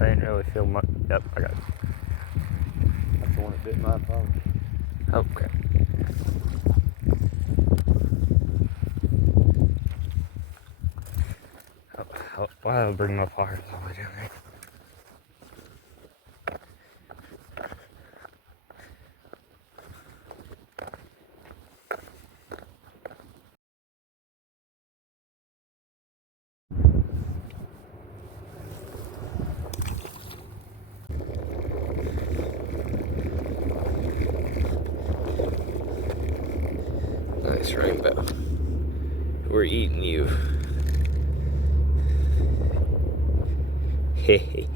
I didn't really feel much. Yep, I got it. That's the one that bit my phone. Okay. Why I'll bring my fire all the way down there. Nice rainbow. We're eating you. Hey.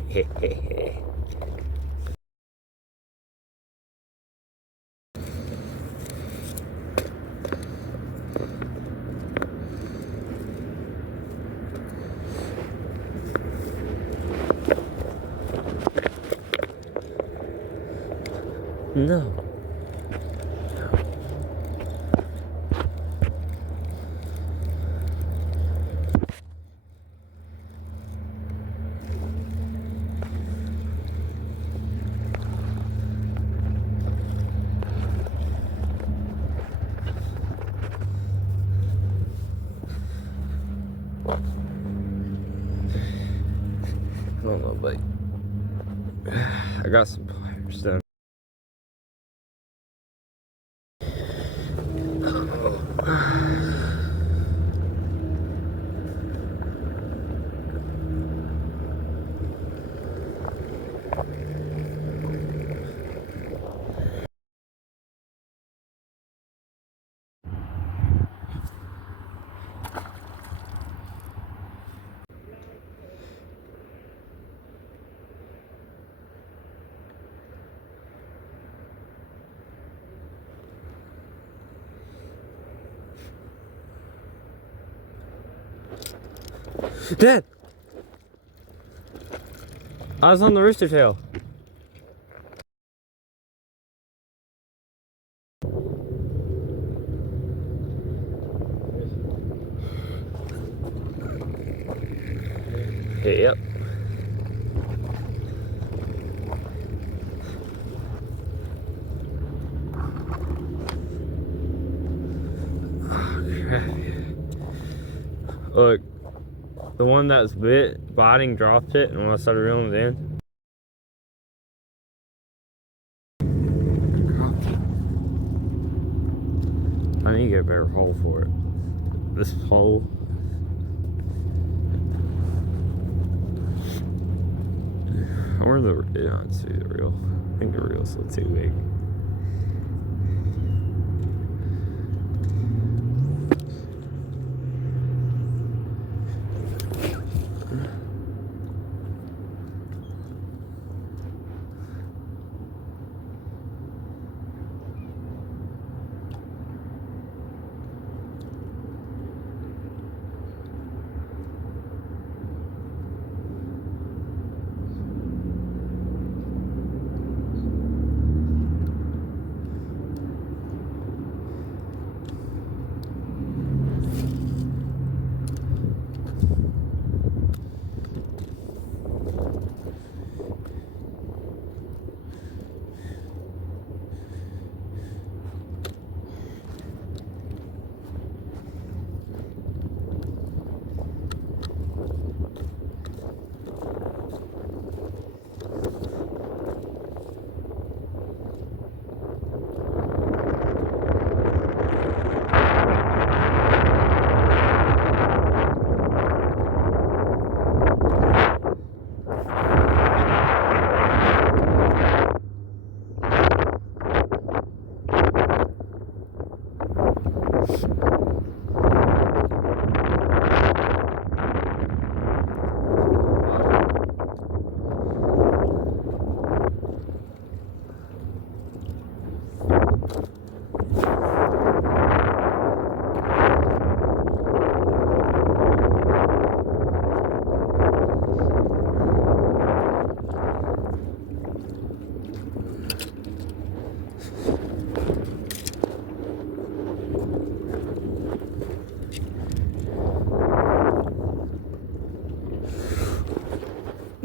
No. I don't know, but I got some pliers done. Dad! I was on the rooster tail. Yep. Oh, crap. Look, the one that was biting dropped it, and when I started reeling it in, I need to get a better hole for it. This hole. Or the, yeah, it's the reel. I think the reel's still too big.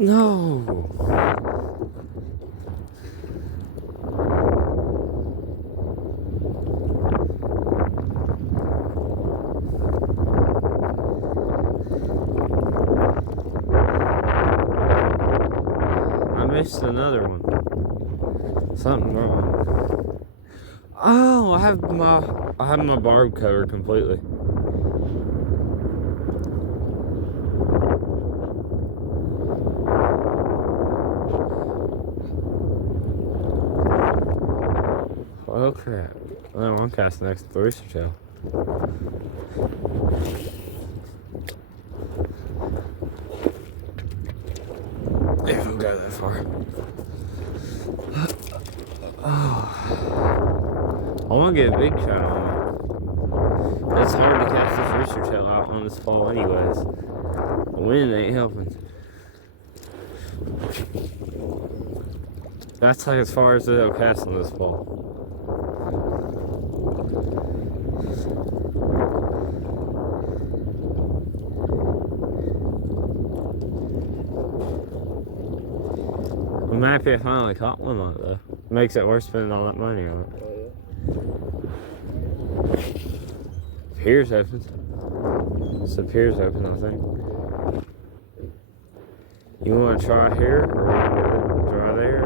No. I missed another one. Something wrong. Oh, I have my barb covered completely. Oh crap. Oh, I'm casting next to the rooster tail. If I can go that far. Oh. I want to get a big shot on it. It's hard to cast this rooster tail out on this fall anyways. The wind ain't helping. That's like as far as they'll cast on this fall. I'm happy I finally caught one on it though. Makes it worth spending all that money on it. Pier's open. So Pier's open, I think. You want to try here or try there?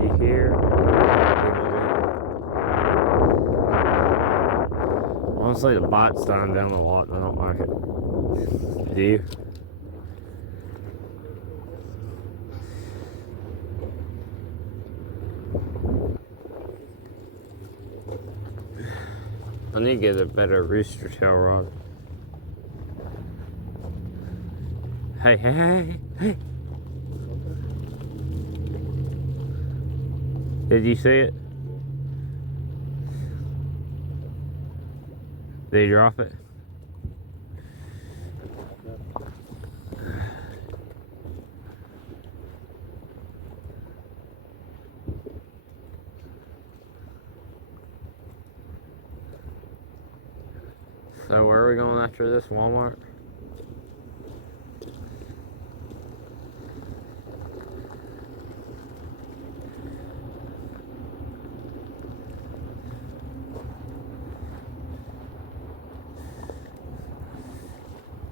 Keep here. Honestly, the bite's dying down a lot and I don't like it. Do you? I need to get a better rooster tail rod. Hey, hey, hey, hey. Did you see it? Did you drop it? So where are we going after this? Walmart?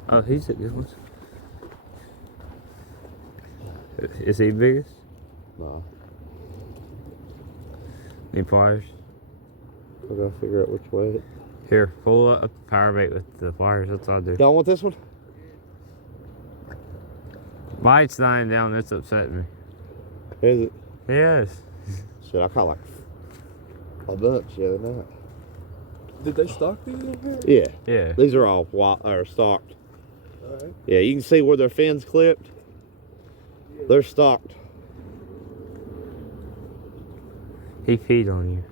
Oh, he's a good one. Is he biggest? No. Any pliers? I gotta figure out which way. Here, pull up the power bait with the pliers. That's what I'll do. Y'all want this one? Bite's dying down. That's upsetting me. Is it? Yes. Shit, I caught like a bunch the other night. Did they stock these in here? Yeah. Yeah. These are all wild, or stocked. Alright. Yeah, you can see where their fins clipped. Yeah. They're stocked. He peed on you.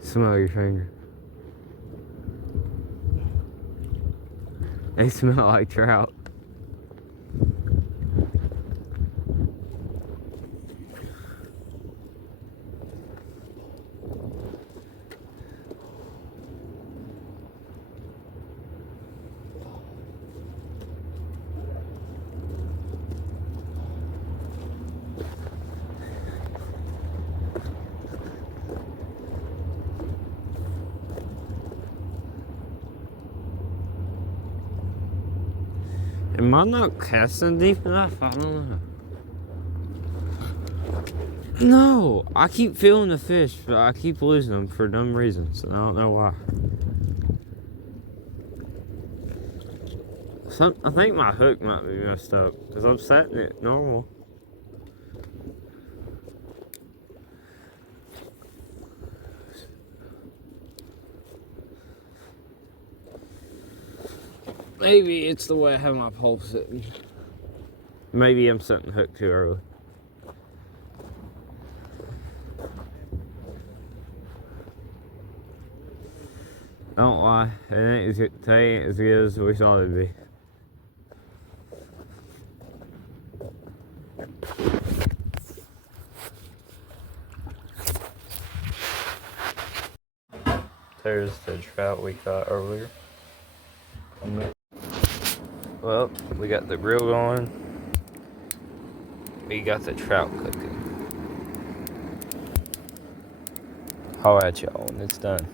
Smell your finger. They smell like trout. Am I not casting deep enough? I don't know. No, I keep feeling the fish, but I keep losing them for dumb reasons, and I don't know why. I think my hook might be messed up, because I'm setting it normal. Maybe it's the way I have my pole sitting. Maybe I'm setting the hook too early. Don't lie, they ain't as good as we thought it'd be. There's the trout we caught earlier. Well, we got the grill going. We got the trout cooking. Holler at y'all when it's done.